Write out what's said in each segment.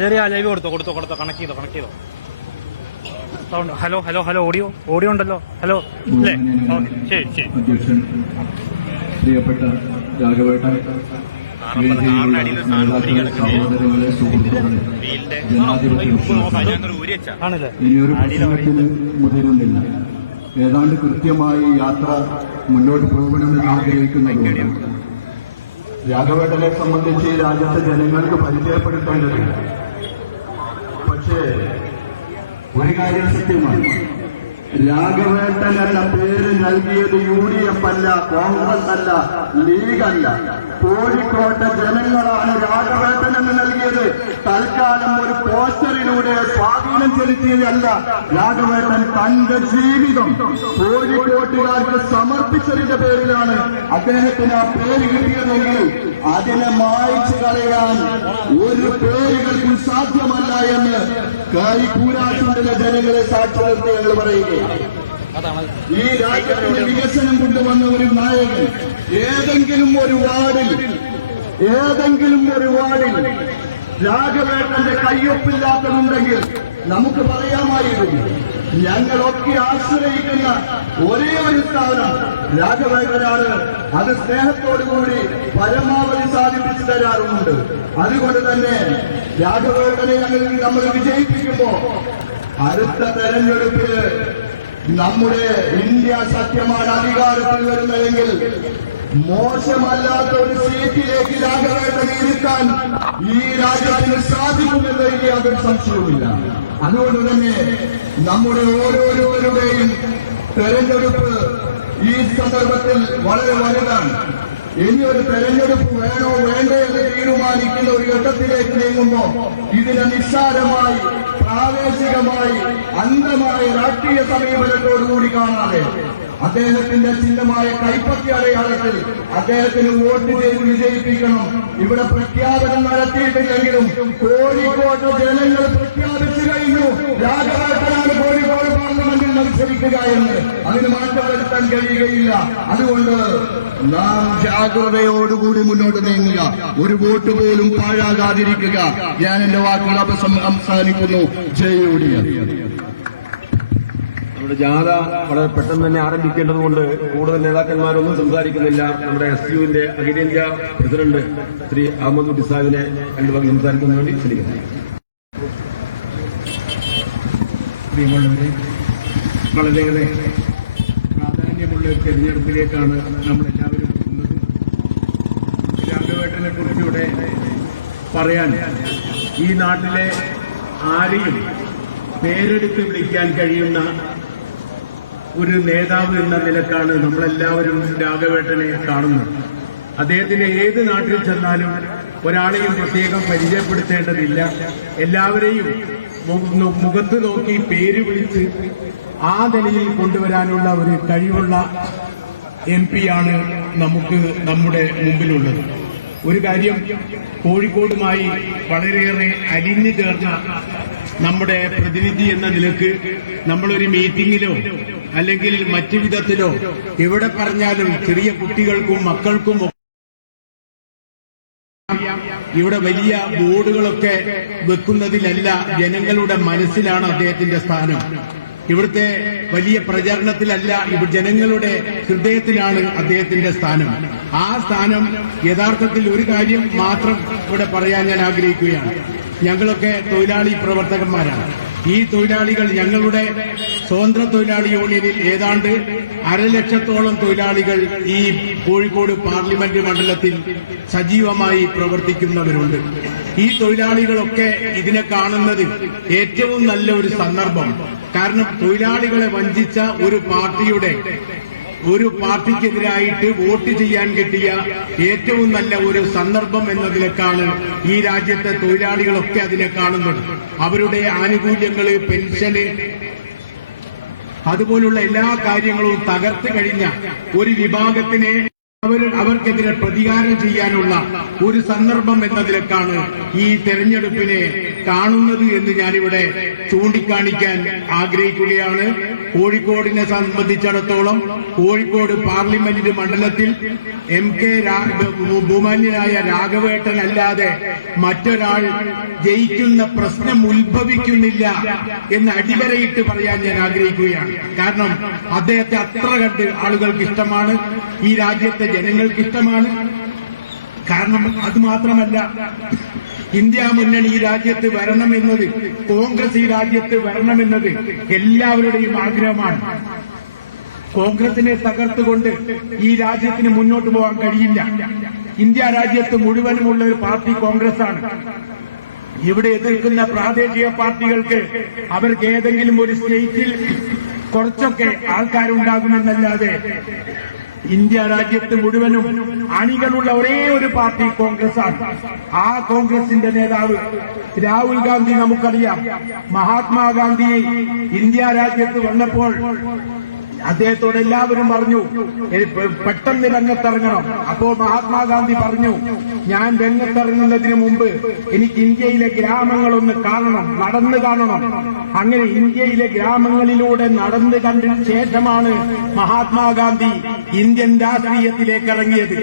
ചെറിയ ലൈവ് കൊടുത്തോ കണക്ട് ചെയ്തോ സൗണ്ട്. ഹലോ ഓഡിയോ ഉണ്ടല്ലോ. ഹലോ അല്ലേ? ഓക്കെ, ശരി. പ്രിയപ്പെട്ട രാഘവേട്ടൻ, ഇനിയൊരു പ്രശ്നത്തിന് മുതിരുന്നില്ല. ഏതാണ്ട് കൃത്യമായി യാത്ര മുന്നോട്ട് പോകണമെന്ന് ആഗ്രഹിക്കുന്നുണ്ട്. രാഘവേട്ടനെ സംബന്ധിച്ച് രാജ്യത്തെ ജനങ്ങൾക്ക് പരിചയപ്പെടുത്തേണ്ടതില്ല. പക്ഷേ ഒരു കാര്യം സത്യമാണ്, രാഘവേട്ടൻ എന്ന പേര് നൽകിയത് UDF അല്ല, കോൺഗ്രസ് അല്ല, ലീഗല്ല, കോഴിക്കോട്ടെ ജനങ്ങളാണ് രാഘവേട്ടൻ എന്ന് നൽകിയത്. തൽക്കാലം ഒരു പോസ്റ്ററിലൂടെ സ്വാധീനം ചെലുത്തിയതല്ല. രാഘവേട്ടൻ തന്റെ ജീവിതം കോഴിക്കോട്ടുകാർക്ക് സമർപ്പിച്ചതിന്റെ പേരിലാണ് അദ്ദേഹത്തിന് ആ പേര് കിട്ടിയതെങ്കിൽ അതിനെ മായ്ച്ചു കളയാൻ ഒരു പേരുകൾക്കും സാധ്യമല്ല എന്ന് കരിപ്പൂരാറ്റുണ്ടിലെ ജനങ്ങളെ സാക്ഷി നിർത്തി ഞങ്ങൾ പറയുകയാണ്. ഈ രാജ്യത്തിന്റെ വികസനം കൊണ്ടുവന്ന ഒരു നായകൻ ഏതെങ്കിലും ഒരു വാർഡിൽ രാഘവേട്ടന്റെ കയ്യൊപ്പില്ലാത്തതുണ്ടെങ്കിൽ നമുക്ക് പറയാമായിരുന്നു. ഞങ്ങളൊക്കെ ആശ്രയിക്കുന്ന ഒരേ ഒരു സ്ഥാനം രാഘവേട്ടനാണ്. അത് സ്നേഹത്തോടുകൂടി പരമാവധി സാധിപ്പിച്ചു തരാറുമുണ്ട്. അതുകൊണ്ട് തന്നെ രാഘവേട്ടനെ നമ്മൾ വിജയിപ്പിക്കുമ്പോ അടുത്ത തെരഞ്ഞെടുപ്പിൽ നമ്മുടെ ഇന്ത്യ സത്യമാണ് അധികാരത്തിൽ വരുന്നതെങ്കിൽ മോശമല്ലാത്ത ഒരു സീറ്റിലേക്ക് രാഘവേട്ടനെ ഇരുത്താൻ ഈ രാജ്യത്തിന് സാധിക്കുമെന്നതിൽ യാതൊരു സംശയവുമില്ല. അതുകൊണ്ട് തന്നെ നമ്മുടെ ഓരോരുവരുടെയും തെരഞ്ഞെടുപ്പ് ഈ സന്ദർഭത്തിൽ വളരെ വലുതാണ്. ഇനിയൊരു തെരഞ്ഞെടുപ്പ് വേണോ വേണ്ടേ എന്ന് തീരുമാനിക്കുന്ന ഒരു ഘട്ടത്തിലേക്ക് നീങ്ങുമ്പോ ഇതിനെ നിസ്സാരമായി, പ്രാദേശികമായി, അന്ധമായ രാഷ്ട്രീയ സമീപനത്തോടുകൂടി കാണാതെ അദ്ദേഹത്തിന്റെ ചിഹ്നമായ കൈപ്പത്തി അടയാളത്തിൽ അദ്ദേഹത്തിന് വോട്ട് ചെയ്ത് വിജയിപ്പിക്കണം. ഇവിടെ പ്രഖ്യാപനം നടത്തിയിട്ടില്ലെങ്കിലും കോഴിക്കോട്ട് ജനങ്ങൾ പ്രഖ്യാപിച്ചു കഴിഞ്ഞു, രാഘവേട്ടനാണ് കോഴിക്കോട് പാർലമെന്റിൽ മത്സരിക്കുക എന്ന്. അതിന് മാറ്റം വരുത്താൻ കഴിയുകയില്ല. അതുകൊണ്ട് നാം ജാഗ്രതയോടുകൂടി മുന്നോട്ട് നീങ്ങുക, ഒരു വോട്ട് പോലും പാഴാകാതിരിക്കുക. ഞാൻ എന്റെ വാക്കുകൾ അവസാനിക്കുന്നു. ജയ്. നമ്മുടെ ജാഥ വളരെ പെട്ടെന്ന് തന്നെ ആരംഭിക്കേണ്ടതുകൊണ്ട് കൂടുതൽ നേതാക്കന്മാരൊന്നും സംസാരിക്കുന്നില്ല. നമ്മുടെ SU-വിന്റെ അഖിലേന്ത്യാ പ്രസിഡന്റ് ശ്രീ അഹമ്മദ് കുട്ടി സാഹിബിനെ രണ്ടു പേർ സംസാരിക്കുന്നതിന് വേണ്ടി ക്ഷണിക്കുന്നു. വളരെയേറെ പ്രാധാന്യമുള്ള ഒരു തെരഞ്ഞെടുപ്പിലേക്കാണ് നമ്മളെല്ലാവരും എത്തുന്നത്. രാഘവേട്ടനെ കുറിച്ചിവിടെ പറയാൻ ഈ നാട്ടിലെ ആരെയും പേരെടുത്ത് വിളിക്കാൻ കഴിയുന്ന ഒരു നേതാവ് എന്ന നിലക്കാണ് നമ്മളെല്ലാവരും രാഘവേട്ടനെ കാണുന്നത്. അദ്ദേഹത്തിന്റെ ഏത് നാട്ടിൽ ചെന്നാലും ഒരാളെയും പ്രത്യേകം പരിചയപ്പെടുത്തേണ്ടതില്ല. എല്ലാവരെയും മുഖത്ത് നോക്കി പേര് വിളിച്ച് ആ നിലയിൽ കൊണ്ടുവരാനുള്ള ഒരു കഴിവുള്ള MP ആണ് നമുക്ക് നമ്മുടെ മുമ്പിലുള്ളത്. ഒരു കാര്യം, കോഴിക്കോടുമായി വളരെയേറെ അലിഞ്ഞു ചേർന്ന നമ്മുടെ പ്രതിനിധി എന്ന നിലക്ക് നമ്മളൊരു മീറ്റിംഗിലോ അല്ലെങ്കിൽ മറ്റു വിധത്തിലോ എവിടെ പറഞ്ഞാലും ചെറിയ കുട്ടികൾക്കും മക്കൾക്കും ഇവിടെ വലിയ ബോർഡുകളൊക്കെ വെക്കുന്നതിലല്ല, ജനങ്ങളുടെ മനസ്സിലാണ് അദ്ദേഹത്തിന്റെ സ്ഥാനം. ഇവിടുത്തെ വലിയ പ്രചരണത്തിലല്ല, ജനങ്ങളുടെ ഹൃദയത്തിലാണ് അദ്ദേഹത്തിന്റെ സ്ഥാനം. ആ സ്ഥാനം യഥാർത്ഥത്തിൽ ഒരു കാര്യം മാത്രം ഇവിടെ പറയാൻ ഞാൻ ആഗ്രഹിക്കുകയാണ്. ഞങ്ങളൊക്കെ തൊഴിലാളി പ്രവർത്തകന്മാരാണ്. ഈ തൊഴിലാളികൾ, ഞങ്ങളുടെ സ്വതന്ത്ര തൊഴിലാളി യൂണിയനിൽ ഏതാണ്ട് 1,00,000-ഓളം തൊഴിലാളികൾ ഈ കോഴിക്കോട് പാർലമെന്റ് മണ്ഡലത്തിൽ സജീവമായി പ്രവർത്തിക്കുന്നവരുണ്ട്. ഈ തൊഴിലാളികളൊക്കെ ഇതിനെ കാണുന്നത് ഏറ്റവും നല്ല ഒരു സന്ദർഭം. കാരണം തൊഴിലാളികളെ വഞ്ചിച്ച ഒരു പാർട്ടിക്കെതിരായിട്ട് വോട്ട് ചെയ്യാൻ കിട്ടിയ ഏറ്റവും നല്ല ഒരു സന്ദർഭം എന്നതിലേക്കാണ് ഈ രാജ്യത്തെ തൊഴിലാളികളൊക്കെ അതിനെ കാണുന്നത്. അവരുടെ ആനുകൂല്യങ്ങള്, പെൻഷന്, അതുപോലുള്ള എല്ലാ കാര്യങ്ങളും തകർത്ത് കഴിഞ്ഞ ഒരു വിഭാഗത്തിനെ അവർക്കെതിരെ പ്രതികാരം ചെയ്യാനുള്ള ഒരു സന്ദർഭം എന്ന നിലക്കാണ് ഈ തെരഞ്ഞെടുപ്പിനെ കാണുന്നത് എന്ന് ഞാനിവിടെ ചൂണ്ടിക്കാണിക്കാൻ ആഗ്രഹിക്കുകയാണ്. കോഴിക്കോടിനെ സംബന്ധിച്ചിടത്തോളം കോഴിക്കോട് പാർലമെന്റ് മണ്ഡലത്തിൽ MK ബഹുമാന്യനായ രാഘവേട്ടൻ അല്ലാതെ മറ്റൊരാൾ ജയിക്കുന്ന പ്രശ്നം ഉത്ഭവിക്കുന്നില്ല എന്ന് അടിവരയിട്ട് പറയാൻ ഞാൻ ആഗ്രഹിക്കുകയാണ്. കാരണം അദ്ദേഹത്തെ അത്ര കണ്ട് ആളുകൾക്ക് ഇഷ്ടമാണ്, ഈ രാജ്യത്തെ ജനങ്ങൾക്ക് ഇഷ്ടമാണ്. കാരണം അത് മാത്രമല്ല, ഇന്ത്യ മുന്നണി ഈ രാജ്യത്ത് വരണമെന്നത്, കോൺഗ്രസ് ഈ രാജ്യത്ത് വരണമെന്നത് എല്ലാവരുടെയും ആഗ്രഹമാണ്. കോൺഗ്രസിനെ തകർത്തുകൊണ്ട് ഈ രാജ്യത്തിന് മുന്നോട്ട് പോകാൻ കഴിയില്ല. ഇന്ത്യ രാജ്യത്ത് മുഴുവനുമുള്ള ഒരു പാർട്ടി കോൺഗ്രസ് ആണ്. ഇവിടെ എതിർക്കുന്ന പ്രാദേശിക പാർട്ടികൾക്ക് അവർക്ക് ഏതെങ്കിലും ഒരു സ്റ്റേറ്റിൽ കുറച്ചൊക്കെ ആൾക്കാരുണ്ടാകുമെന്നല്ലാതെ ഇന്ത്യ രാജ്യത്ത് മുഴുവനും അണികളുള്ള ഒരേ ഒരു പാർട്ടി കോൺഗ്രസ് ആണ്. ആ കോൺഗ്രസിന്റെ നേതാവ് രാഹുൽ ഗാന്ധി നമുക്കറിയാം. മഹാത്മാഗാന്ധി ഇന്ത്യ രാജ്യത്ത് വന്നപ്പോൾ അദ്ദേഹത്തോട് എല്ലാവരും പറഞ്ഞു പെട്ടെന്ന് രംഗത്തിറങ്ങണം. അപ്പോ മഹാത്മാഗാന്ധി പറഞ്ഞു, ഞാൻ രംഗത്തിറങ്ങുന്നതിന് മുമ്പ് എനിക്ക് ഇന്ത്യയിലെ ഗ്രാമങ്ങളൊന്ന് കാണണം, നടന്നു കാണണം. അങ്ങനെ ഇന്ത്യയിലെ ഗ്രാമങ്ങളിലൂടെ നടന്നു കണ്ടതിന് ശേഷമാണ് മഹാത്മാഗാന്ധി ഇന്ത്യൻ രാഷ്ട്രീയത്തിലേക്ക് ഇറങ്ങിയത്.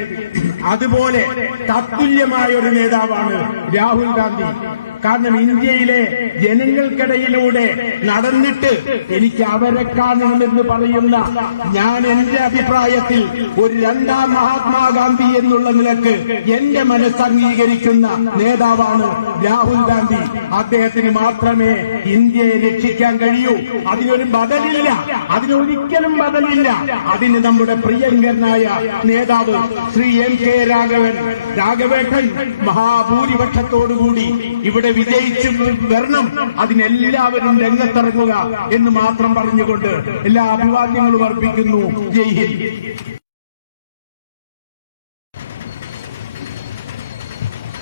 അതുപോലെ തത്തുല്യമായ ഒരു നേതാവാണ് രാഹുൽ ഗാന്ധി. കാരണം ഇന്ത്യയിലെ ജനങ്ങൾക്കിടയിലൂടെ നടന്നിട്ട് എനിക്ക് അവരെ കാണണമെന്ന് പറയുന്ന, ഞാൻ എന്റെ അഭിപ്രായത്തിൽ ഒരു രണ്ടാം മഹാത്മാഗാന്ധി എന്നുള്ള നിലക്ക് എന്റെ മനസ്സ് അംഗീകരിക്കുന്ന നേതാവാണ് രാഹുൽ ഗാന്ധി. അദ്ദേഹത്തിന് മാത്രമേ ഇന്ത്യയെ രക്ഷിക്കാൻ കഴിയൂ. അതിനൊരു ബദലില്ല, അതിനൊരിക്കലും ബദലില്ല. അതിന് നമ്മുടെ പ്രിയങ്കരനായ നേതാവ് ശ്രീ MK രാഘവേട്ടൻ മഹാഭൂരിപക്ഷത്തോടുകൂടി ഇവിടെ വിജയിച്ചു വരണം. അതിനെല്ലാവരും രംഗത്തിറങ്ങുക എന്ന് മാത്രം പറഞ്ഞുകൊണ്ട് എല്ലാ അഭിവാദ്യങ്ങളും അർപ്പിക്കുന്നു. ജയ് ഹിന്ദ്.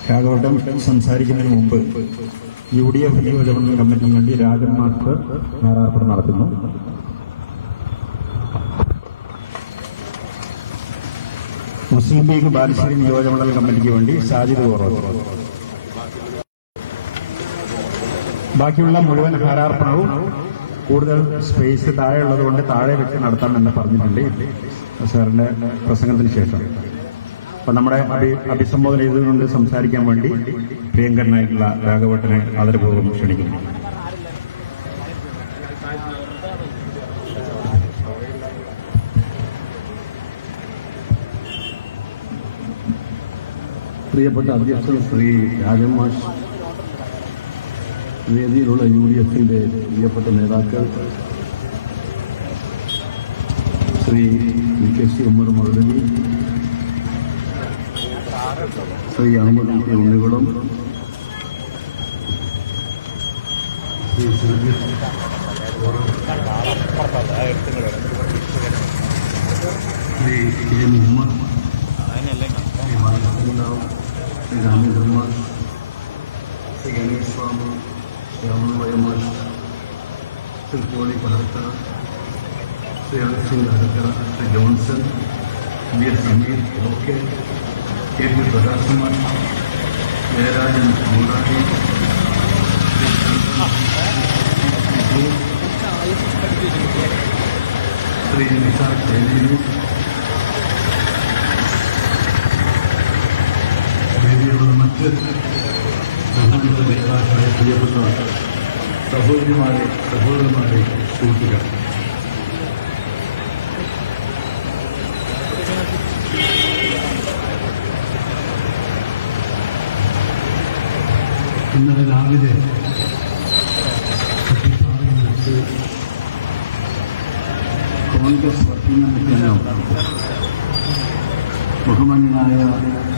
രാഘവേട്ടൻ സംസാരിക്കുന്നതിന് മുമ്പ് UDF നിയോജകമണ്ഡലം കമ്മിറ്റിക്ക് വേണ്ടി രാജൻ മാസ്റ്റർ നാരായണപുരം നടത്തുന്നു. മുസ്ലിം ലീഗ് ബാലുശ്ശേരി നിയോജകമണ്ഡലം കമ്മിറ്റിക്ക് വേണ്ടി സാജിദ് കോറോസ്. ബാക്കിയുള്ള മുഴുവൻ ഹാരാർപ്പണവും കൂടുതൽ സ്പേസ് താഴെ ഉള്ളതുകൊണ്ട് താഴെ വെച്ച് നടത്താമെന്ന് പറഞ്ഞിട്ടുണ്ട് സാറിന്റെ പ്രസംഗത്തിന് ശേഷം. അപ്പൊ നമ്മുടെ അഭിസംബോധന ചെയ്തുകൊണ്ട് സംസാരിക്കാൻ വേണ്ടി പ്രിയങ്കരനായിട്ടുള്ള രാഘവേട്ടനെ ആദരപൂർവ്വം ക്ഷണിക്കുന്നു. പ്രിയപ്പെട്ട അധ്യക്ഷൻ ശ്രീ രാജൻ മാഷ്, വേദിയിലുള്ള UDFന്റെ പ്രിയപ്പെട്ട നേതാക്കൾ, ശ്രീ VKC ഉമ്മർ മൗലവി, ശ്രീ അഹമ്മദ് ഉണ്ണികുളം, ശ്രീ K മുഹമ്മദ്, ശ്രീ രാമചന്ദ്രൻ, ശ്രീ ഗണേഷ് സ്വാമി, ശ്രീ അമൃതമയ, ശ്രീ കോളി പടർത്തറ, ശ്രീ അലക്സിംഗ് അടക്കറ, Shri Johnson, B S Sameer, KP Prakashkumar, Jayarajan Moodadi, Shri Nisar ജയലീനി, വേദിയിലുള്ള മറ്റ് നേതാക്കളെ, പ്രിയപ്പെട്ട സഹോദരന്മാരെ, സുഹൃത്തുക്കൾ, ഇന്നലെ രാവിലെ കോൺഗ്രസ് വർക്കിംഗ് കമ്മിറ്റി ബഹുമാന്യനായ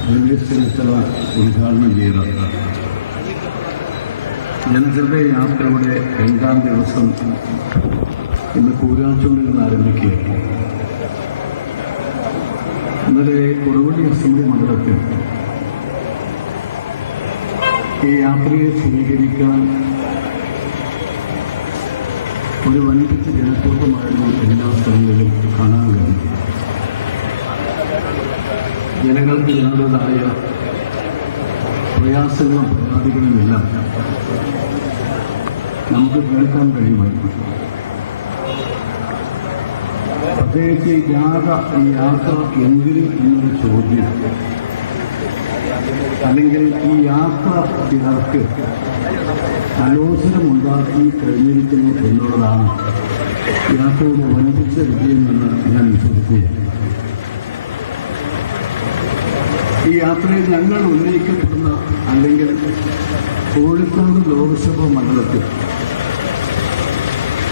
രമേശ് ചെന്നിത്തല ഉദ്ഘാടനം ചെയ്ത ജനഹൃദയ യാത്രയുടെ 2ാം ദിവസം ഇന്ന് കൂരാച്ചൂരിൽ നിന്ന് ആരംഭിക്കുകയാണ്. ഇന്നലെ കൊടുവള്ളി അസംബ്ലി മണ്ഡലത്തിൽ ഈ യാത്രയെ സ്വീകരിക്കാൻ ഒരു വൻപിച്ച ജനക്കൂട്ടമായിരുന്നു എല്ലാ സ്ഥലങ്ങളിലും കാണാൻ കഴിയും. ജനങ്ങൾക്ക് ഞങ്ങളുടേതായ പ്രയാസങ്ങളും പരാതികളുമെല്ലാം നമുക്ക് കേൾക്കാൻ കഴിയുമായിരുന്നു. പ്രത്യേകിച്ച് ഈ യാത്ര എന്തിന് എന്നൊരു ചോദ്യം, അല്ലെങ്കിൽ ഈ യാത്ര ചിലർക്ക് ആലോചനമുണ്ടാക്കി കഴിഞ്ഞിരിക്കുന്നു എന്നുള്ളതാണ് യാത്രയുടെ വൻപിച്ച വിജയമെന്ന് ഞാൻ വിശ്വസിക്കുകയാണ്. ഈ യാത്രയിൽ ഞങ്ങൾ ഉന്നയിക്കപ്പെടുന്ന, അല്ലെങ്കിൽ കോഴിക്കോട് ലോക്സഭാ മണ്ഡലത്തിൽ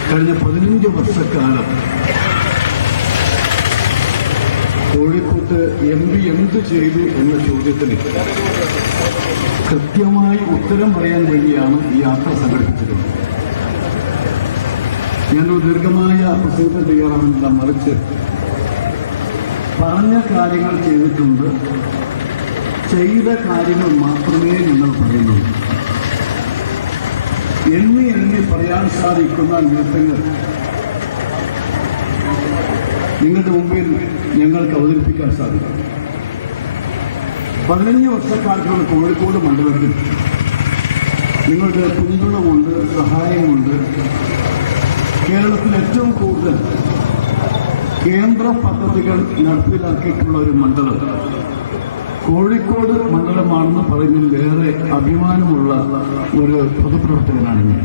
കഴിഞ്ഞ 15 വർഷക്കാലം കോഴിക്കോട്ട് MP എന്ത് ചെയ്തു എന്ന ചോദ്യത്തിന് കൃത്യമായി ഉത്തരം പറയാൻ വേണ്ടിയാണ് ഈ യാത്ര സംഘടിപ്പിച്ചിട്ടുള്ളത്. ഞാനൊരു ദീർഘമായ പ്രസംഗത്തിൽ തയ്യാറാവുന്നില്ല, മറിച്ച് പറഞ്ഞ കാര്യങ്ങൾ ചെയ്തിട്ടുണ്ട്, ചെയ്ത കാര്യങ്ങൾ മാത്രമേ ഞങ്ങൾ പറയുന്നുള്ളൂ. എണ്ണി പറയാൻ സാധിക്കുന്ന നേട്ടങ്ങൾ നിങ്ങളുടെ മുമ്പിൽ ഞങ്ങൾക്ക് അവതരിപ്പിക്കാൻ സാധിക്കും. 15 വർഷക്കാലത്തുള്ള കോഴിക്കോട് മണ്ഡലത്തിൽ നിങ്ങളുടെ പിന്തുണ കൊണ്ട്, സഹായം കൊണ്ട് കേരളത്തിൽ ഏറ്റവും കൂടുതൽ കേന്ദ്ര പദ്ധതികൾ നടപ്പിലാക്കിയിട്ടുള്ള ഒരു മണ്ഡലം കോഴിക്കോട് മണ്ഡലമാണെന്ന് പറയുന്നതിൽ ഏറെ അഭിമാനമുള്ള ഒരു പൊതുപ്രവർത്തകനാണ് ഞാൻ.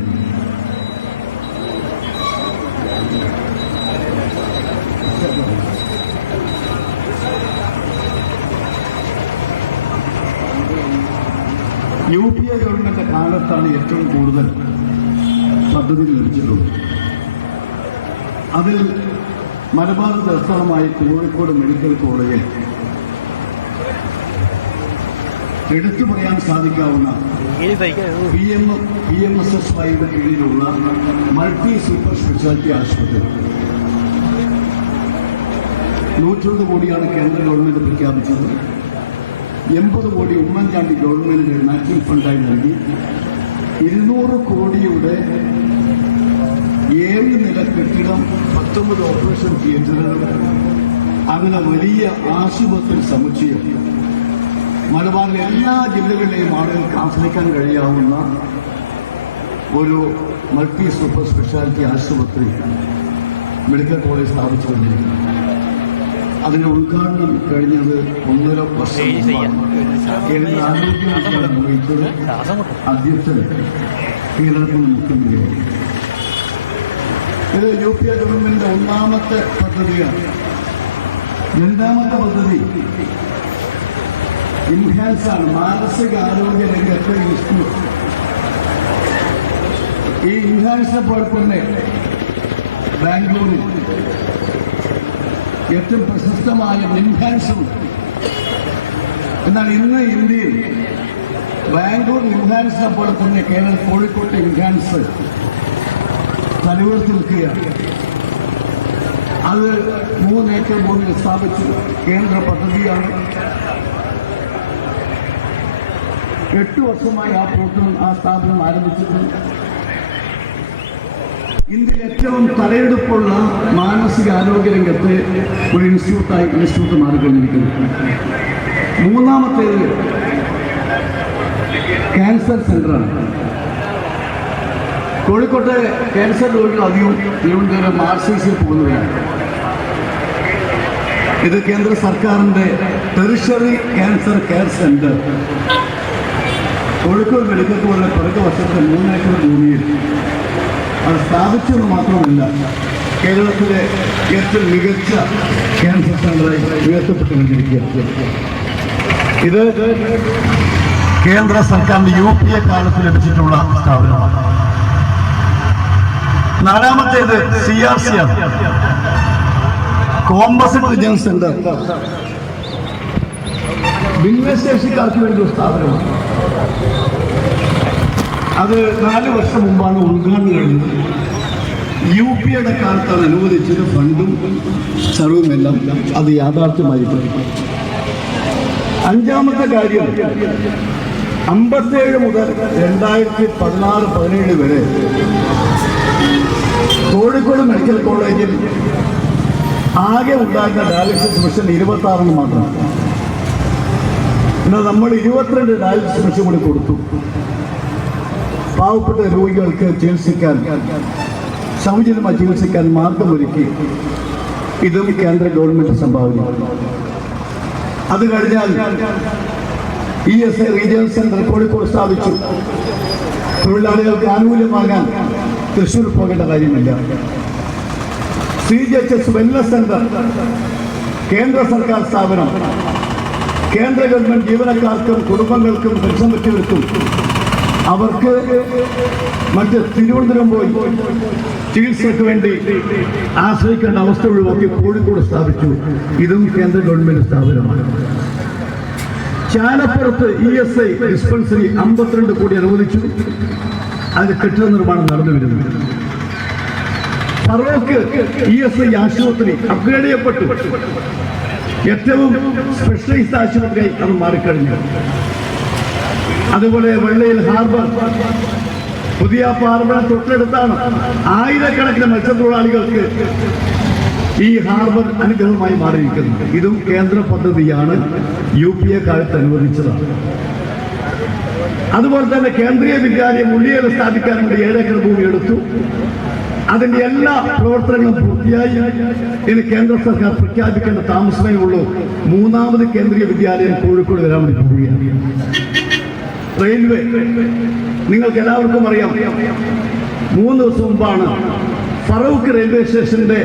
UPA ഗവൺമെന്റ് കാലത്താണ് ഏറ്റവും കൂടുതൽ പദ്ധതി ലഭിച്ചിട്ടുള്ളത്. അതിൽ മലബാർ തലസ്ഥാനമായി കോഴിക്കോട് മെഡിക്കൽ കോളേജിൽ എടുത്തു പറയാൻ സാധിക്കാവുന്ന PMSSYയുടെ കീഴിലുള്ള മൾട്ടി സൂപ്പർ സ്പെഷ്യാലിറ്റി ആശുപത്രി 120 കോടിയാണ് കേന്ദ്ര ഗവൺമെന്റ് പ്രഖ്യാപിച്ചത്. 80 കോടി ഉമ്മൻചാണ്ടി ഗവൺമെന്റ് മാച്ചിങ് ഫണ്ടായി നൽകി. 200 കോടിയുടെ 7 നില കെട്ടിടം, 19 ഓപ്പറേഷൻ തിയേറ്ററുകൾ, അങ്ങനെ വലിയ ആശുപത്രി സമുച്ചയം മലബാറിലെ എല്ലാ ജില്ലകളിലെയും ആളുകൾക്ക് ആശ്രയിക്കാൻ കഴിയാവുന്ന ഒരു മൾട്ടി സൂപ്പർ സ്പെഷ്യാലിറ്റി ആശുപത്രി മെഡിക്കൽ കോളേജ് സ്ഥാപിച്ചുകൊണ്ടിരിക്കുന്നു. അതിന്റെ ഉദ്ഘാടനം കഴിഞ്ഞത് 1.5 വർഷം കേന്ദ്ര ആരോഗ്യ മന്ത്രാലയം നിർവഹിച്ചത് അധ്യക്ഷൻ കേരളത്തിന്റെ മുഖ്യമന്ത്രിയാണ്. ഇത് UPA ഗവൺമെന്റിന്റെ ഒന്നാമത്തെ പദ്ധതിയാണ്. രണ്ടാമത്തെ പദ്ധതി ഇൻഹാൻസ് ആണ്, മാനസികാരോഗ്യ രംഗത്തെ ഇൻസ്റ്റിറ്റ്യൂട്ട്. ഈ ഇൻഹാൻസിനെ പോലെ തന്നെ ബാംഗ്ലൂരിൽ ഏറ്റവും പ്രശസ്തമായ നിംഹാൻസും. എന്നാൽ ഇന്ന് ഇന്ത്യയിൽ ബാംഗ്ലൂർ നിംഹാൻസിനെ പോലെ തന്നെ കേരളം കോഴിക്കോട്ടെ നിംഹാൻസ് തലയുയർത്തി നിൽക്കുകയാണ്. അത് 3 ഏക്കർ ഭൂമിയിൽ സ്ഥാപിച്ച് കേന്ദ്ര പദ്ധതിയാണ്. 8 വർഷമായി ആ സ്ഥാപനം ആരംഭിച്ചിട്ടുണ്ട്. ഇന്ത്യയിൽ ഏറ്റവും തലയെടുപ്പുള്ള മാനസികാരോഗ്യ രംഗത്തെ ഒരു ഇൻസ്റ്റിറ്റ്യൂട്ട് മാറിക്കഴിഞ്ഞിരിക്കുന്നു. മൂന്നാമത്തേത് ക്യാൻസർ സെന്ററാണ്. കോഴിക്കോട്ടെ ക്യാൻസർ രോഗികൾ അധികം തിരുവനന്തപുരം RCCയിൽ പോകുന്നവരാണ്. ഇത് കേന്ദ്ര സർക്കാരിന്റെ tertiary cancer care centre Kozhikode medical കോളേജിലെ പിറകു വർഷത്തെ 3 ഏക്കർ ഭൂമിയിൽ അത് സ്ഥാപിച്ചെന്ന് മാത്രമല്ല, കേരളത്തിലെ ഏറ്റവും മികച്ച ക്യാൻസർ സെന്ററായി ഉയർത്തപ്പെട്ടുകൊണ്ടിരിക്കുകയാണ്. ഇത് കേന്ദ്ര സർക്കാരിന്റെ UPA കാലത്ത് ലഭിച്ചിട്ടുള്ള സ്ഥാപനമാണ്. നാലാമത്തേത് CRC ആണ്, കോമ്പസിറ്റ് റിജൻസ് സെന്റർ. ഭിന്നശേഷിക്കാർക്ക് വേണ്ടി ഒരു സ്ഥാപനമാണ്. അത് 4 വർഷം മുമ്പാണ് ഉദ്ഘാടനം കഴിഞ്ഞത്. UPAയുടെ കാലത്താണ് അനുവദിച്ചത്. ഫണ്ടും ചെലവുമെല്ലാം അത് യാഥാർത്ഥ്യമായിട്ടുണ്ട്. അഞ്ചാമത്തെ കാര്യം, 57 മുതൽ 2016-17 വരെ കോഴിക്കോട് മെഡിക്കൽ കോളേജിൽ ആകെ ഉണ്ടായിരുന്ന ഡയാലിസിസ് മിഷൻ 26 മാത്രം. എന്നാൽ നമ്മൾ 22 ഡയാലിസിസ് മെഷീൻ കൂടി കൊടുത്തു. പാവപ്പെട്ട രോഗികൾക്ക് ചികിത്സിക്കാൻ, സൗജന്യമായി ചികിത്സിക്കാൻ മാർഗമൊരുക്കി. ഇതും കേന്ദ്ര ഗവൺമെന്റ് സംഭാവന. അത് കഴിഞ്ഞാൽ ESI റീജിയണൽ സെന്റർ കോഴിക്കോട് സ്ഥാപിച്ചു. തൊഴിലാളികൾക്ക് ആനുകൂല്യമാകാൻ തൃശ്ശൂർ പോകേണ്ട കാര്യമില്ല. CGHS വെൽനസ് സെന്റർ കേന്ദ്ര സർക്കാർ സ്ഥാപനം. കേന്ദ്ര ഗവൺമെന്റ് ജീവനക്കാർക്കും കുടുംബങ്ങൾക്കും പെൻഷൻ പറ്റിയവർക്കും അവർക്ക് മറ്റ് തിരുവനന്തപുരം പോയി ചികിത്സയ്ക്ക് വേണ്ടി ആശ്രയിക്കേണ്ട അവസ്ഥ ഒഴിവാക്കി കോഴിക്കോട് സ്ഥാപിച്ചു. ഇതും കേന്ദ്ര ഗവൺമെന്റ് സ്ഥാപനമാണ്. ചാലപ്പുറത്ത് ESI ഡിസ്പെൻസറി 52 കോടി അനുവദിച്ചു. അതിന് കെട്ടിട നിർമ്മാണം നടന്നു വരുന്നു. ഫറോക്ക് ESI ആശുപത്രി അപ്ഗ്രേഡ് ചെയ്യപ്പെട്ടു. ഏറ്റവും സ്പെഷ്യലൈസ്ഡ് ആശുപത്രിയായി അത് മാറിക്കഴിഞ്ഞു. അതുപോലെ വെള്ളയിൽ ഹാർബർ, പുതിയ ഹാർബറിന് തൊട്ടടുത്താണ്. ആയിരക്കണക്കിന് മത്സ്യത്തൊഴിലാളികൾക്ക് ഈ ഹാർബർ അനുഗ്രഹമായി മാറിയിരിക്കുന്നത്. ഇതും കേന്ദ്ര പദ്ധതിയാണ്, UPA കാലത്ത് അനുവദിച്ചതാണ്. അതുപോലെ തന്നെ കേന്ദ്രീയ വിദ്യാലയം ഉള്ളിയേൽ സ്ഥാപിക്കാൻ വേണ്ടി 7 ഏക്കർ ഭൂമി എടുത്തു. അതിന്റെ എല്ലാ പ്രവർത്തനങ്ങളും പൂർത്തിയായി. ഇനി കേന്ദ്ര സർക്കാർ പ്രഖ്യാപിക്കേണ്ട താമസമേ ഉള്ളൂ. 3ാമത് കേന്ദ്രീയ വിദ്യാലയം കോഴിക്കോട് വരാൻ വേണ്ടി പോവുകയാണ്. റെയിൽവേ നിങ്ങൾക്ക് എല്ലാവർക്കും അറിയാം, 3 ദിവസം മുമ്പാണ് ഫറൂഖ് റെയിൽവേ സ്റ്റേഷന്റെ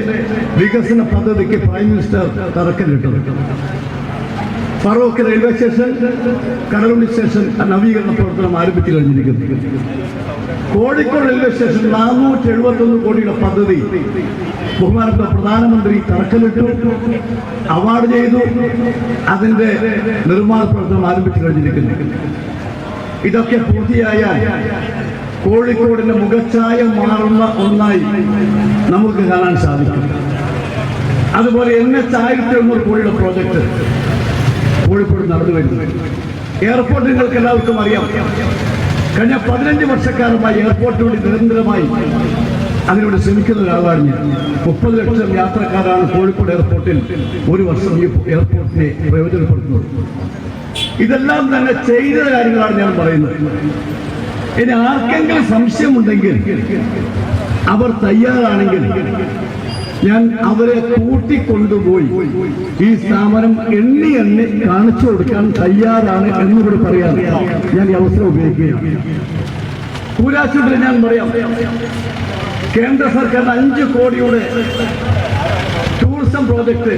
വികസന പദ്ധതിക്ക് പ്രൈം മിനിസ്റ്റർ തറക്കല്ലിട്ടത്. Farook railway station, Kadalundi station നവീകരണ പ്രവർത്തനം ആരംഭിച്ചു കഴിഞ്ഞിരിക്കുന്നു. കോഴിക്കോട് റെയിൽവേ സ്റ്റേഷൻ 471 കോടിയുടെ പദ്ധതി ബഹുമാനപ്പെട്ട പ്രധാനമന്ത്രി തറക്കല്ലിട്ടു, അവാർഡ് ചെയ്തു. അതിന്റെ നിർമ്മാണ പ്രവർത്തനം ആരംഭിച്ചു കഴിഞ്ഞിരിക്കുന്നു. ഇതൊക്കെ പൂർത്തിയായാൽ കോഴിക്കോടിന്റെ മുഖച്ഛായ മാറുന്ന ഒന്നായി നമുക്ക് കാണാൻ സാധിക്കും. അതുപോലെ NH 1100 കോടിയുടെ പ്രോജക്റ്റ് കോഴിക്കോട് നടന്നു വരുന്നു. എയർപോർട്ട് നിങ്ങൾക്ക് എല്ലാവർക്കും അറിയാം. കഴിഞ്ഞ 15 വർഷക്കാലമായി എയർപോർട്ടിനോട് നിരന്തരമായി അതിനോട് ശ്രമിക്കുന്ന ഒരാളാണ് ഞാൻ. 30 ലക്ഷം യാത്രക്കാരാണ് കോഴിക്കോട് എയർപോർട്ടിൽ ഒരു വർഷം ഈ എയർപോർട്ടിനെ പ്രയോജനപ്പെടുത്തുന്നത്. ഇതെല്ലാം തന്നെ ചെയ്ത കാര്യങ്ങളാണ് ഞാൻ പറയുന്നത്. ഇനി ആർക്കെങ്കിലും സംശയമുണ്ടെങ്കിൽ, അവർ തയ്യാറാണെങ്കിൽ ഞാൻ അവരെ കൂട്ടിക്കൊണ്ടുപോയി ഈ സ്ഥാപനം എണ്ണി കാണിച്ചു കൊടുക്കാൻ തയ്യാറാണ് എന്നുകൂടി പറയാൻ ഞാൻ ഈ അവസരം ഉപയോഗിക്കുകയാണ്. കൂരാച്ചൂരിൽ ഞാൻ പറയാം, കേന്ദ്ര സർക്കാർ 5 കോടിയുടെ ടൂറിസം പ്രോജക്റ്റ്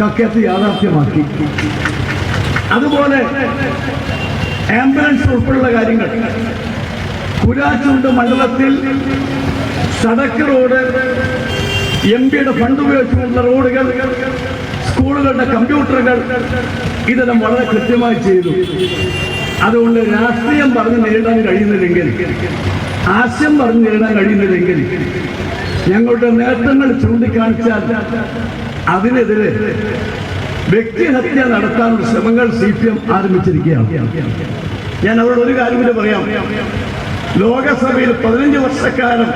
കക്കയത്ത് യാഥാർത്ഥ്യമാക്കി. അതുപോലെ ആംബുലൻസ് ഉൾപ്പെടെയുള്ള കാര്യങ്ങൾ കുരാച്ചുണ്ട് മണ്ഡലത്തിൽ സടക്ക് റോഡ്, MP-യുടെ ഫണ്ട് ഉപയോഗിച്ചുള്ള റോഡുകൾ, സ്കൂളുകളുടെ കമ്പ്യൂട്ടറുകൾ, ഇതെല്ലാം വളരെ കൃത്യമായി ചെയ്തു. അതുകൊണ്ട് രാഷ്ട്രീയം പറഞ്ഞ് നേരിടാൻ കഴിയുന്നില്ലെങ്കിൽ, ആശയം പറഞ്ഞ് നേരിടാൻ കഴിയുന്നില്ലെങ്കിൽ, ഞങ്ങളുടെ നേട്ടങ്ങൾ ചൂണ്ടിക്കാണിച്ചാൽ അതിനെതിരെ വ്യക്തിഹത്യ നടത്താനുള്ള ശ്രമങ്ങൾ CPM ആരംഭിച്ചിരിക്കുകയാണ്. ഞാൻ അവരോട് ഒരു കാര്യം കൂടി പറയാം. ലോകസഭയിൽ 15 വർഷക്കാലം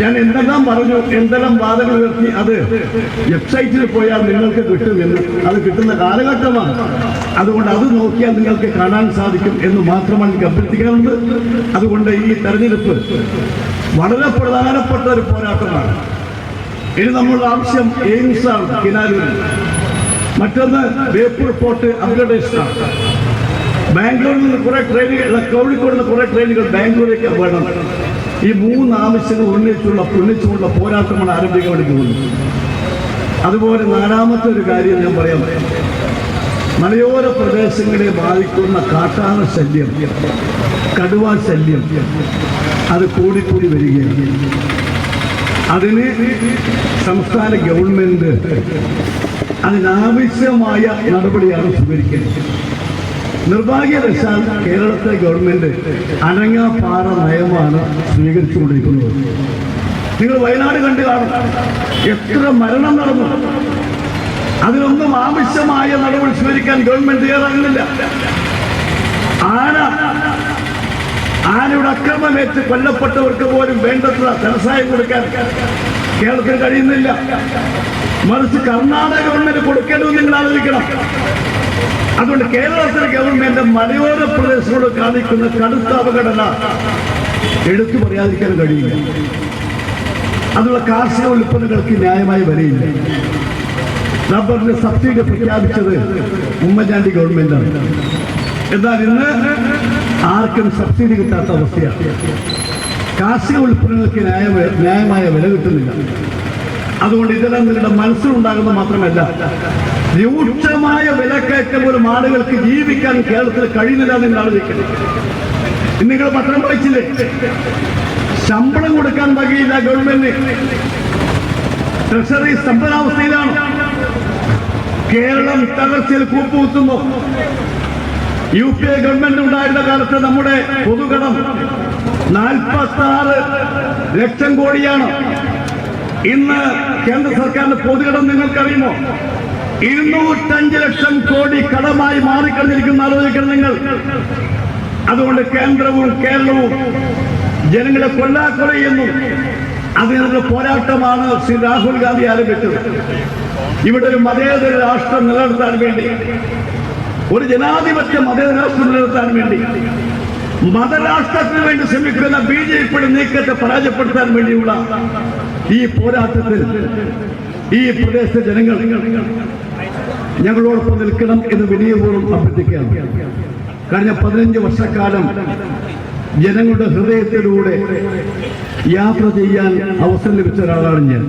ഞാൻ എന്തെല്ലാം പറഞ്ഞു, എന്തെല്ലാം വാദങ്ങൾ ഉയർത്തി, അത് വെബ്സൈറ്റിൽ പോയാൽ നിങ്ങൾക്ക് കിട്ടുമെന്ന്. അത് കിട്ടുന്ന കാലഘട്ടമാണ്. അതുകൊണ്ട് അത് നോക്കിയാൽ നിങ്ങൾക്ക് കാണാൻ സാധിക്കും എന്ന് മാത്രമാണ് എനിക്ക് അഭ്യർത്ഥിക്കാറുണ്ട്. അതുകൊണ്ട് ഈ തെരഞ്ഞെടുപ്പ് വളരെ പ്രധാനപ്പെട്ട ഒരു പോരാട്ടമാണ്. ഇനി നമ്മളുടെ ആവശ്യം എയിംസാണ് കിനാലൂരിൽ. മറ്റൊന്ന് ബേപ്പൂർ പോർട്ട് അപ്ഗ്രഡേഷനാണ്. ബാംഗ്ലൂരിൽ നിന്ന് കുറെ ട്രെയിനുകൾ, കോഴിക്കോട് നിന്ന് കുറെ ട്രെയിനുകൾ ബാംഗ്ലൂരിലേക്ക് വേണം. ഈ 3 ആവശ്യങ്ങൾ ഉന്നയിച്ചുള്ള പോരാട്ടമാണ് ആരംഭിക്കാൻ വേണ്ടി പോകുന്നത്. അതുപോലെ 4ാമത്തെ ഒരു കാര്യം ഞാൻ പറയാം. മലയോര പ്രദേശങ്ങളെ ബാധിക്കുന്ന കാട്ടാന ശല്യം, കടുവ ശല്യം, അത് കൂടിക്കൂടി വരികയാണ്. അതിന് സംസ്ഥാന ഗവൺമെന്റ് അതിനാവശ്യമായ നടപടിയാണ് സ്വീകരിക്കുന്നത്. നിർഭാഗ്യവശാൽ കേരളത്തിലെ ഗവൺമെന്റ് അനങ്ങാപ്പാറ നയമാണ് സ്വീകരിച്ചുകൊണ്ടിരിക്കുന്നത്. നിങ്ങൾ വയനാട് കണ്ടു കാണും, എത്ര മരണം നടന്നു. അതിനൊന്നും ആവശ്യമായ നടപടി സ്വീകരിക്കാൻ ഗവൺമെന്റ് തയ്യാറാകുന്നില്ല. ആനയുടെ അക്രമമേറ്റ് കൊല്ലപ്പെട്ടവർക്ക് പോലും വേണ്ടത്ര ധനസഹായം കൊടുക്കാൻ കേരളത്തിന് കഴിയുന്നില്ല. മറിച്ച് കർണാടക ഗവൺമെന്റ് കൊടുക്കേണ്ടത് നിങ്ങൾ ആലോചിക്കണം. അതുകൊണ്ട് കേരളത്തിലെ ഗവൺമെന്റ് മലയോര പ്രദേശങ്ങളോട് കാണിക്കുന്ന കടുത്ത അവഗണന എടുത്തു പറയാതിരിക്കാൻ കഴിയില്ല. അതുള്ള കാർഷിക ഉൽപ്പന്നങ്ങൾക്ക് ന്യായമായ വിലയില്ല. റബ്ബറിന് സബ്സിഡി പ്രഖ്യാപിച്ചത് ഉമ്മൻചാണ്ടി ഗവൺമെന്റാണ്. എന്നാൽ ഇന്ന് ആർക്കും സബ്സിഡി കിട്ടാത്ത അവസ്ഥയാണ്. കാർഷിക ഉൽപ്പന്നങ്ങൾക്ക് ന്യായമായ വില കിട്ടുന്നില്ല. അതുകൊണ്ട് ഇതെല്ലാം നിങ്ങളുടെ മനസ്സിലുണ്ടാകുന്നത് മാത്രമല്ല, രൂക്ഷമായ വിലക്കയറ്റം പോലും ആളുകൾക്ക് ജീവിക്കാൻ കേരളത്തിൽ കഴിയുന്നില്ല എന്ന് ആലോചിക്കണം. നിങ്ങൾ പത്രം വായിച്ചില്ലേ? ശമ്പളം കൊടുക്കാൻ വകയില്ല ഗവൺമെന്റ്. ട്രഷറി സ്തംഭനാവസ്ഥയിലാണ്. കേരളം തകർച്ചയിൽ കൂപ്പുകുത്തുന്നു. UPA ഗവൺമെന്റ് ഉണ്ടായിരുന്ന കാലത്ത് നമ്മുടെ പൊതുകടം 46 ലക്ഷം കോടിയാണ്. ഇന്ന് കേന്ദ്ര സർക്കാരിന്റെ പൊതുകടം നിങ്ങൾക്കറിയുമോ? 205 ലക്ഷം കോടി കടമായി മാറിക്കഴിഞ്ഞിരിക്കുന്ന ആലോചിക്കണം നിങ്ങൾ. അതുകൊണ്ട് കേന്ദ്രവും കേരളവും ജനങ്ങളെ കൊല്ലാക്കൊലയുന്നു. അതിനുള്ള പോരാട്ടമാണ് ശ്രീ രാഹുൽ ഗാന്ധി ആരംഭിച്ചത്. ഇവിടെ ഒരു മതേതര രാഷ്ട്രം നിലനിർത്താൻ വേണ്ടി, ഒരു ജനാധിപത്യ മതേതര രാഷ്ട്രം നിലനിർത്താൻ വേണ്ടി, മതരാഷ്ട്രത്തിന് വേണ്ടി ശ്രമിക്കുന്ന BJPയുടെ നീക്കത്തെ പരാജയപ്പെടുത്താൻ വേണ്ടിയുള്ള ഈ പോരാട്ടത്തിൽ ഈ പ്രദേശത്തെ ജനങ്ങൾ ഞങ്ങളോടൊപ്പം നിൽക്കണം എന്ന് വിനയപൂർവ്വം അഭ്യർത്ഥിക്കുകയാണ്. കഴിഞ്ഞ 15 വർഷക്കാലം ജനങ്ങളുടെ ഹൃദയത്തിലൂടെ യാത്ര ചെയ്യാൻ അവസരം ലഭിച്ച ഒരാളാണ് ഞാൻ.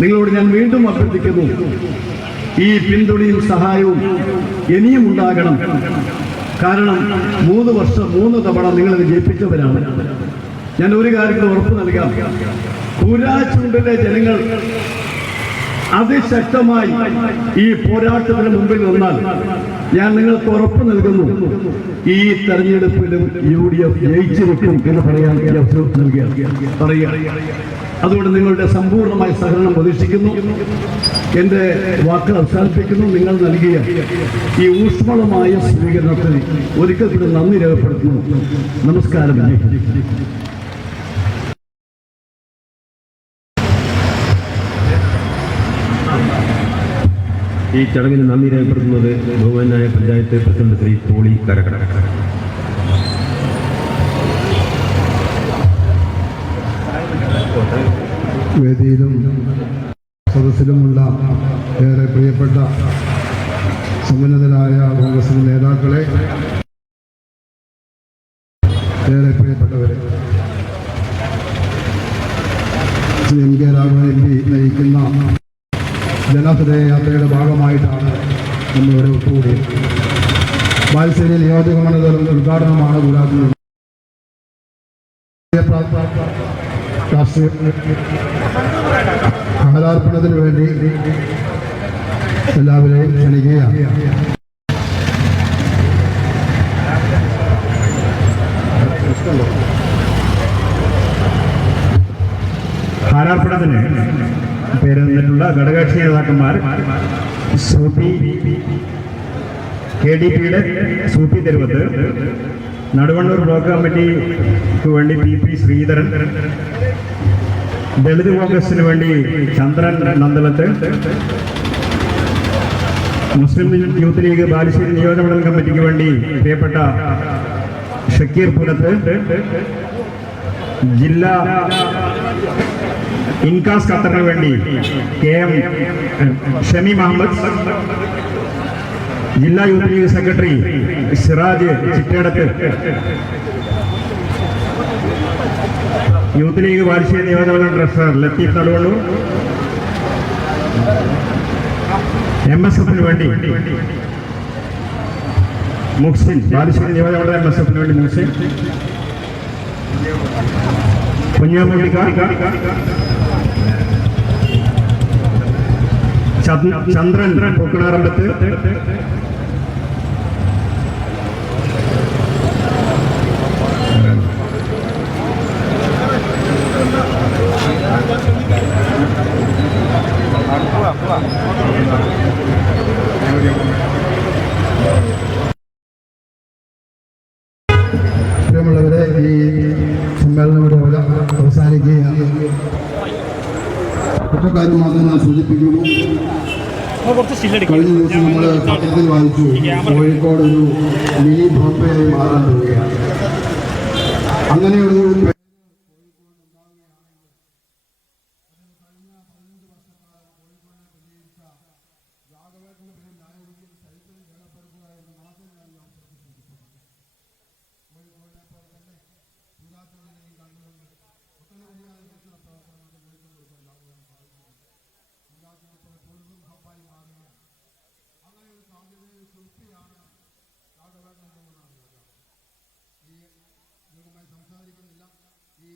നിങ്ങളോട് ഞാൻ വീണ്ടും അഭ്യർത്ഥിക്കുന്നു, ഈ പിന്തുണയും സഹായവും ഇനിയും ഉണ്ടാകണം. കാരണം 3 തവണ നിങ്ങളത് ജയിപ്പിച്ചവരാണ്. ഞാൻ ഒരു കാര്യത്തിൽ ഉറപ്പ് നൽകാം, കൂരാച്ചുണ്ടിലെ ജനങ്ങൾ അതിശക്തമായി ഈ പോരാട്ടത്തിന് മുമ്പിൽ നിന്നാൽ ഞാൻ നിങ്ങൾക്ക് ഉറപ്പ് നൽകുന്നു, ഈ തെരഞ്ഞെടുപ്പിലും UDF ജയിച്ചിരിക്കും എന്ന് പറയാൻ ഈ അവസരം പറയുക. അതുകൊണ്ട് നിങ്ങളുടെ സമ്പൂർണ്ണമായ സഹകരണം പ്രതീക്ഷിക്കുന്നു. എന്റെ വാക്കുകൾ അവസാനിപ്പിക്കുന്നു. നിങ്ങൾ നൽകിയ ഈ ഊഷ്മളമായ സ്വീകരണത്തിന് ഒരിക്കൽ കൂടി നന്ദി രേഖപ്പെടുത്തുന്നു. നമസ്കാരം. ഈ ചടങ്ങിന് നന്ദി രേഖപ്പെടുത്തുന്നത് ബഹുമാനായ പഞ്ചായത്ത് പ്രസിഡന്റ് ശ്രീ പോളി കരകട. വേദിയിലും സദസ്സിലുമുള്ള ഏറെ പ്രിയപ്പെട്ട സമുന്നതരായ കോൺഗ്രസ് നേതാക്കളെ, ഏറെ പ്രിയപ്പെട്ടവരെ, ശ്രീ MK രാഘവൻ MP നയിക്കുന്ന ജനഹൃദയ യാത്രയുടെ ഭാഗമായിട്ടാണ് നമ്മളിവിടെ ഒത്തുകൂടിയത്. ബാലുശ്ശേരി നിയോജക മണ്ഡലം ഉദ്ഘാടനമാണ് കൂടാതെ കാലാർപ്പണത്തിന് വേണ്ടി എല്ലാവരെയും ക്ഷണിക്കുകയാണ്. ഹാരാർപ്പണത്തിന് പേര് നിന്നിട്ടുള്ള ഘടകകക്ഷി നേതാക്കന്മാർ സൂപ്പി KDPയുടെ സൂപ്പി തെരുവത്ത്, നടുവണ്ണൂർ ബ്ലോക്ക് കമ്മിറ്റിക്ക് വേണ്ടി PP ശ്രീധരൻ, ദളിത് കോൺഗ്രസിന് വേണ്ടി ചന്ദ്രൻ നന്ദലത്ത്, മുസ്ലിം യൂത്ത് ലീഗ് ബാലുശ്ശേരി നിയോജകമണ്ഡലം കമ്മിറ്റിക്ക് വേണ്ടി പ്രിയപ്പെട്ട ഷക്കീർ പുരത്ത്, ജില്ലാ ഇൻകാസ് ഖത്തറിന് വേണ്ടി KM ഷമി മുഹമ്മദ്, ജില്ലാ യൂത്ത് ലീഗ് സെക്രട്ടറി സിറാജ് ചിറ്റേടത്ത്, യൂത്ത് ലീഗ് ബാലുശ്ശേരി നിയോജകമണ്ഡലം ട്രഷറർ ലത്തീഫ് നടുവണ്ണൂർ, MSFന് വേണ്ടി മുഹ്സിൻ, ബാലുശ്ശേരി നിയോജകമണ്ഡലം MSFന് വേണ്ടി മുഹ്സിൻ, കുഞ്ഞാമുട്ടിക്കാർ, ചന്ദ്രൻ പൂക്കണാറമ്പത്ത്, പ്രിയമുള്ളവരെ, ഈ സമ്മേളനം ഇവിടെ അവസാനിക്കുകയാണ്. കുറ്റക്കാരും മാത്രം ഞാൻ സൂചിപ്പിക്കുന്നു, കുറച്ച് സ്റ്റില്ലടിക്കും. കഴിഞ്ഞ ദിവസം നമ്മൾ പത്രത്തിൽ വായിച്ചു കോഴിക്കോട് ഒരു മിനി ബോംബെയായി മാറാൻ പോവുകയാണ്. അങ്ങനെയൊരു സംസാരിക്കുന്നില്ല. ഈ